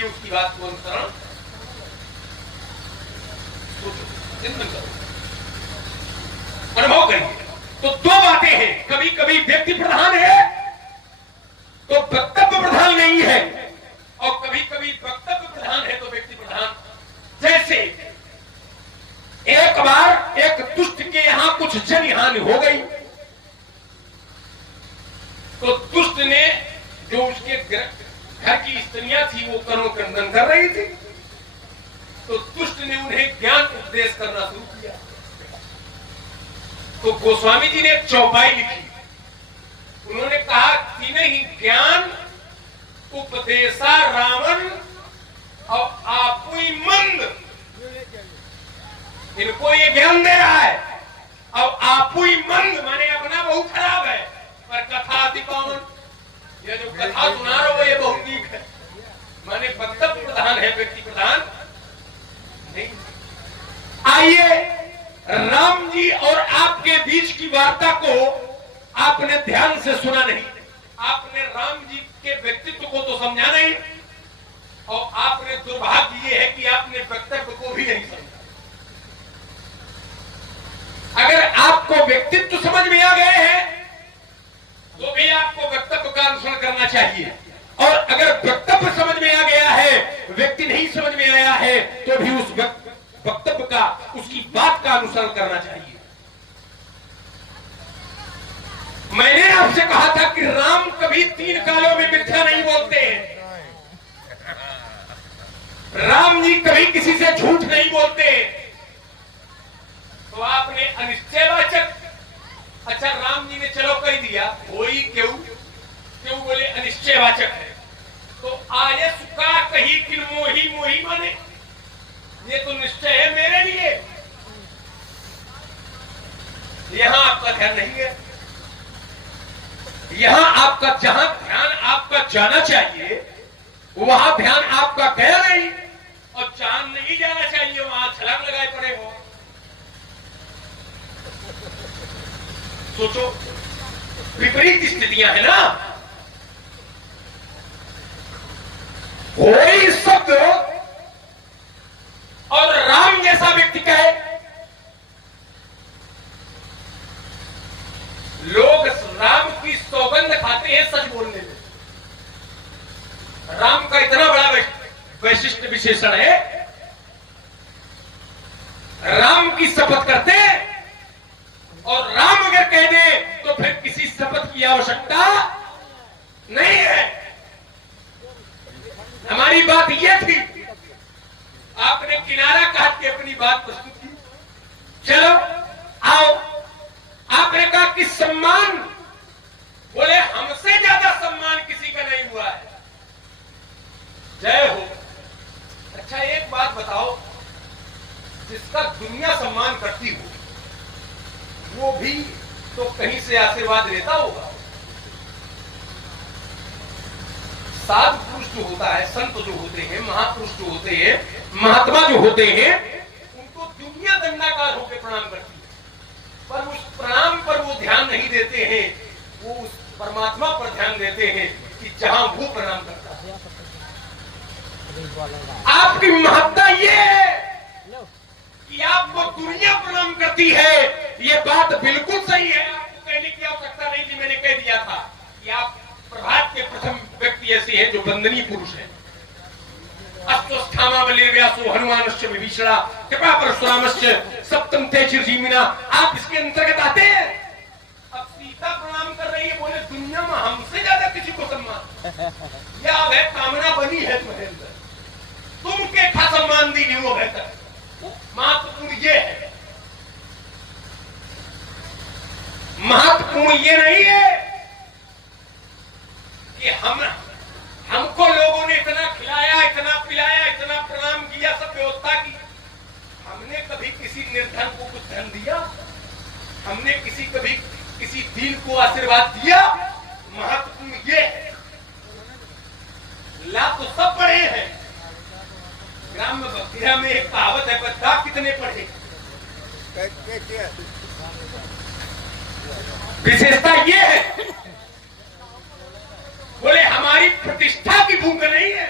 लिए उसकी बात को अनुसरण सोचो, चिंतन करो, अनुभव करिए। तो दो बातें हैं, कभी कभी व्यक्ति प्रधान है तो वक्तव्य प्रधान नहीं है, और कभी कभी वक्तव्य प्रधान है तो व्यक्ति प्रधान। जैसे एक बार एक दुष्ट के यहां कुछ जनहानि हो गई, तो दुष्ट ने, जो उसके घर की स्त्रियां थी वो करो क्रंदन कर रही थी, तो दुष्ट ने उन्हें ज्ञान उपदेश करना शुरू किया। तो गोस्वामी जी ने एक चौपाई लिखी, उन्होंने कहा तीनों ही ज्ञान उपदेशा रावण और आपुई मंद, इनको ये ज्ञान दे रहा है, और आपुई मंद माने अपना बहुत खराब है, पर कथा अति पावन, ये जो कथा सुना रहा हो ये बहुत ठीक है, माने वक्तव्य प्रधान है, व्यक्ति प्रधान नहीं। आइए राम जी और आपके बीच की वार्ता को आपने ध्यान से सुना नहीं, आपने राम जी के व्यक्तित्व को तो समझा नहीं, और आपने दुर्भाग्य ये है कि आपने वक्तव्य को भी नहीं समझा। अगर आपको व्यक्तित्व समझ में आ गए हैं तो भी आपको वक्तव्य का अनुसरण करना चाहिए, और अगर वक्तव्य समझ में आ गया है, व्यक्ति नहीं समझ में आया है, तो भी उस वक्तव्य का, उसकी बात का अनुसरण करना चाहिए। मैंने आपसे कहा था कि राम कभी 3 कालों में मिथ्या नहीं बोलते हैं, राम जी कभी किसी से झूठ नहीं बोलते। तो आपने अनिश्चयवाचक, अच्छा राम जी ने चलो कह दिया, वही क्यों बोले अनिश्चयवाचक है, तो आयस का कही कि मोही मोही माने ये तो निश्चय है मेरे लिए, यहां आपका ध्यान नहीं है, यहां आपका, जहां ध्यान आपका जाना चाहिए वहां ध्यान आपका गया नहीं, और जहां नहीं जाना चाहिए वहां छलांग लगाए पड़े हो। सोचो, विपरीत स्थितियां है ना। कोई शब्द और राम जैसा व्यक्ति कहे, लोग राम की सौगंध खाते हैं सच बोलने में। राम का इतना बड़ा वैशिष्ट विशेषण है, राम की शपथ करते हैं, और राम अगर कह दे तो फिर किसी शपथ की आवश्यकता नहीं है। हमारी बात यह थी, आपने किनारा काट के अपनी बात प्रस्तुत की, चलो आओ, आपने कहा कि सम्मान, बोले हमसे ज्यादा सम्मान किसी का नहीं हुआ है, जय हो। अच्छा एक बात बताओ, जिसका दुनिया सम्मान करती हो वो भी तो कहीं से आशीर्वाद लेता होगा। साधु पुरुष जो होता है, संत जो होते हैं, महापुरुष जो होते हैं, महात्मा जो होते हैं, उनको दुनिया दंडाकार होकर प्रणाम करती है, पर उस प्रणाम पर वो ध्यान नहीं देते हैं, वो उस परमात्मा पर ध्यान देते हैं कि जहां वो प्रणाम करता है। आपकी महत्ता ये है कि आपको दुनिया प्रणाम करती है, ये बात बिल्कुल सही है, आपको कहने की आवश्यकता नहीं थी, मैंने कह दिया था कि आप प्रभात के प्रथम व्यक्ति ऐसे हैं जो वंदनीय पुरुष है। अश्वस्थामा बलिर्व्यासो हनुमानश्च विभीषणा कृपा परशुरामश्च सप्तम ते चिरजीविना, आप इसके अंतर्गत आते हैं। अब सीता प्रणाम कर रही है, बोले दुनिया में हमसे ज्यादा किसी को सम्मान, या अब है कामना बनी है तुम्हारे अंदर, तुम के था सम्मान दी नहीं, वो बेहतर महत्वपूर्ण ये है। महत्वपूर्ण ये नहीं है कि हमको लोगों ने इतना खिलाया, इतना पिलाया, इतना प्रणाम किया, सब व्यवस्था की, हमने कभी किसी निर्धन को कुछ धन दिया, हमने कभी किसी दीन को आशीर्वाद दिया। महत्वपूर्ण ये है, लाभ तो सब पढ़े हैं, ग्राम में बखिरा में एक कहावत है, बच्चा कितने पढ़े। विशेषता ये है, बोले हमारी प्रतिष्ठा की भूख नहीं है,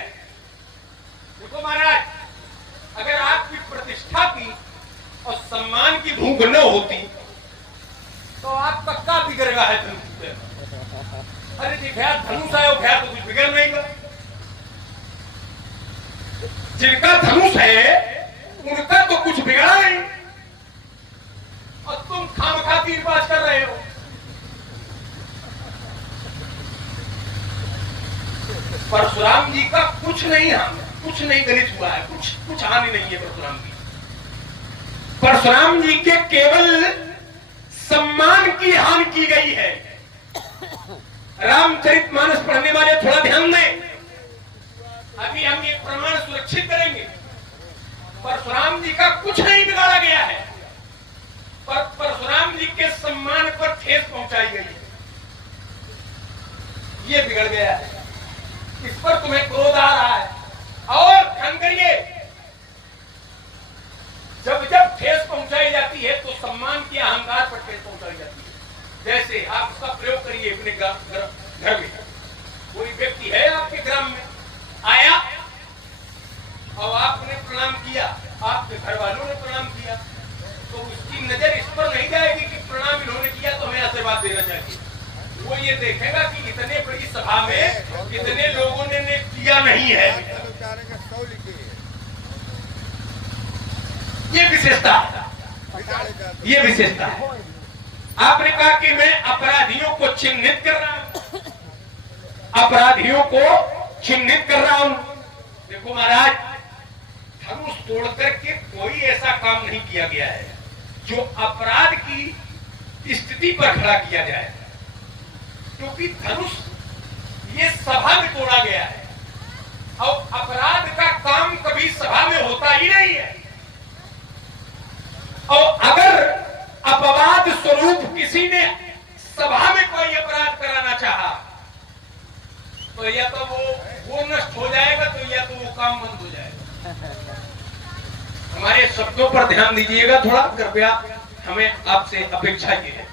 सम्मान की भूख न होती तो आप पक्का बिगड़ेगा है धनुष पे। अरे देखा धनुष आयो भैया तो कुछ बिगड़ नहीं का। जिनका धनुष है उनका तो कुछ बिगड़ा नहीं और तुम खामखा तीरबाज कर रहे हो। परशुराम जी का कुछ नहीं गलित हुआ है, कुछ हानि नहीं है परशुराम जी। परशुराम जी के केवल सम्मान की हानि की गई है। रामचरितमानस पढ़ने वाले थोड़ा ध्यान दें। अभी हम ये प्रमाण सुरक्षित करेंगे। परशुराम जी का कुछ नहीं बिगाड़ा गया है, पर परशुराम जी के सम्मान पर ठेस पहुंचाई गई है, ये बिगड़ गया है। इस पर तुम्हें क्रोध आ रहा है और ध्यान करिए, जब जब ठेस पहुंचाई जाती है तो सम्मान के अहंकार पर ठेस पहुंचाई जाती है। जैसे आप उसका प्रयोग करिए अपने घर में। कोई व्यक्ति है आपके ग्राम में, आया और आपने प्रणाम किया, आपके घर वालों ने प्रणाम किया, तो उसकी नजर इस पर नहीं जाएगी कि प्रणाम इन्होंने किया तो हमें आशीर्वाद देना चाहिए। वो ये देखेगा कि इतने बड़ी सभा में इतने लोगों ने किया नहीं है। ये विशेषता है। आपने कहा कि मैं अपराधियों को चिन्हित कर रहा हूं, देखो महाराज, धनुष तोड़ करके कोई ऐसा काम नहीं किया गया है जो अपराध की स्थिति पर खड़ा किया जाए, क्योंकि धनुष ये सभा में तोड़ा गया है और अपराध का काम कभी सभा में होता ही नहीं है। और अगर अपवाद स्वरूप किसी ने सभा में कोई अपराध कराना चाहा तो या तो वो नष्ट हो जाएगा, तो या तो वो काम बंद हो जाएगा। हमारे शब्दों पर ध्यान दीजिएगा थोड़ा कृपया, हमें आपसे अपेक्षा ये है।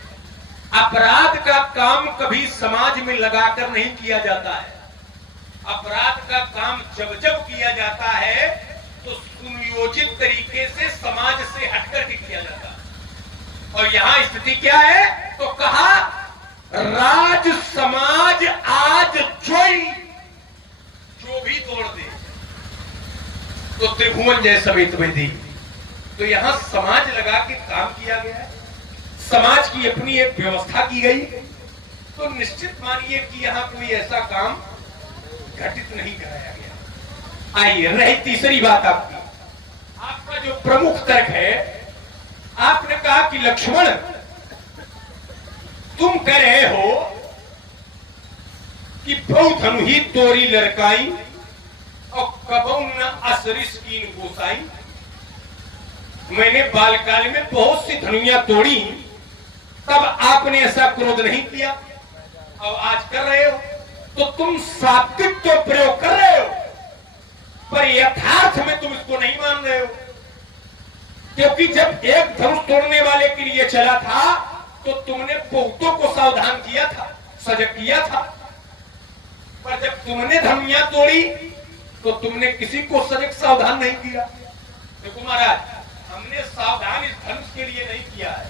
अपराध का काम कभी समाज में लगाकर नहीं किया जाता है। अपराध का काम जब जब किया जाता है तो सुनियोजित तरीके से समाज से हटकर के किया जाता है। और यहां स्थिति क्या है, तो कहा राज समाज आज जो भी तोड़ दे तो त्रिभुवन जय समेत वेदी। तो यहां समाज लगा के काम किया गया है, समाज की अपनी एक व्यवस्था की गई, तो निश्चित मानिए कि यहां कोई ऐसा काम घटित नहीं कराया गया। आइए रही तीसरी बात आपका जो प्रमुख तर्क है, आपने कहा कि लक्ष्मण तुम कह रहे हो कि बहु धनु ही तोरी लड़काई और कबौ न असरिस कीन गोसाई। मैंने बालकाल में बहुत सी धनुइयां तोड़ी, तब आपने ऐसा क्रोध नहीं किया, और आज कर रहे हो तो तुम सात्विक तो प्रयोग कर रहे हो, पर यथार्थ में तुम इसको नहीं मान रहे हो। क्योंकि जब एक धनुष तोड़ने वाले के लिए चला था तो तुमने बहुतों को सावधान किया था, सजग किया था, पर जब तुमने धनुइयां तोड़ी तो तुमने किसी को सजग सावधान नहीं किया। देखो महाराज, हमने सावधान इस धनुष के लिए नहीं किया है,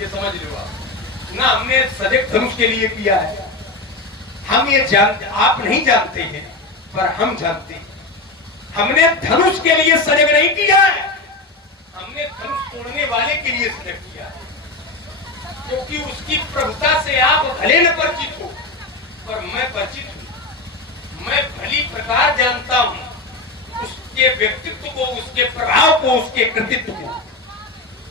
ये समझ लो आप, ना हमने सजग धनुष के लिए किया है। हम ये जानते, आप नहीं जानते हैं पर हम जानते हैं। हमने धनुष के लिए सजग नहीं किया है, हमने धनुष तोड़ने वाले के लिए सजग किया है। क्योंकि उसकी प्रभुता से आप भले न परिचित हो, पर मैं परिचित हूं। मैं भली प्रकार जानता हूं उसके व्यक्तित्व को, उसके प्रभाव को, उसके कृतित्व को।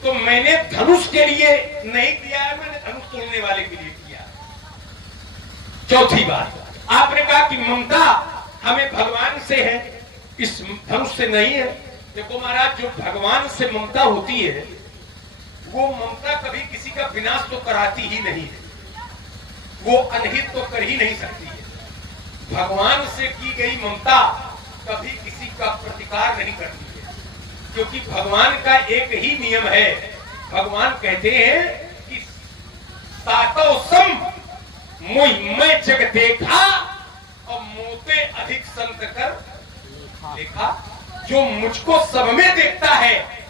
तो मैंने धनुष के लिए नहीं किया है, मैंने धनुष तोड़ने वाले के लिए किया। चौथी बात, आपने कहा कि ममता हमें भगवान से है, इस धनुष से नहीं है। देखो महाराज, जो भगवान से ममता होती है वो ममता कभी किसी का विनाश तो कराती ही नहीं है, वो अनहित तो कर ही नहीं सकती है। भगवान से की गई ममता कभी किसी का प्रतिकार नहीं करती है, क्योंकि भगवान का एक ही नियम है। भगवान कहते हैं कि सातो सम मोहि मैं जग देखा और मोते अधिक संत कर देखा। जो मुझको सब में देखता है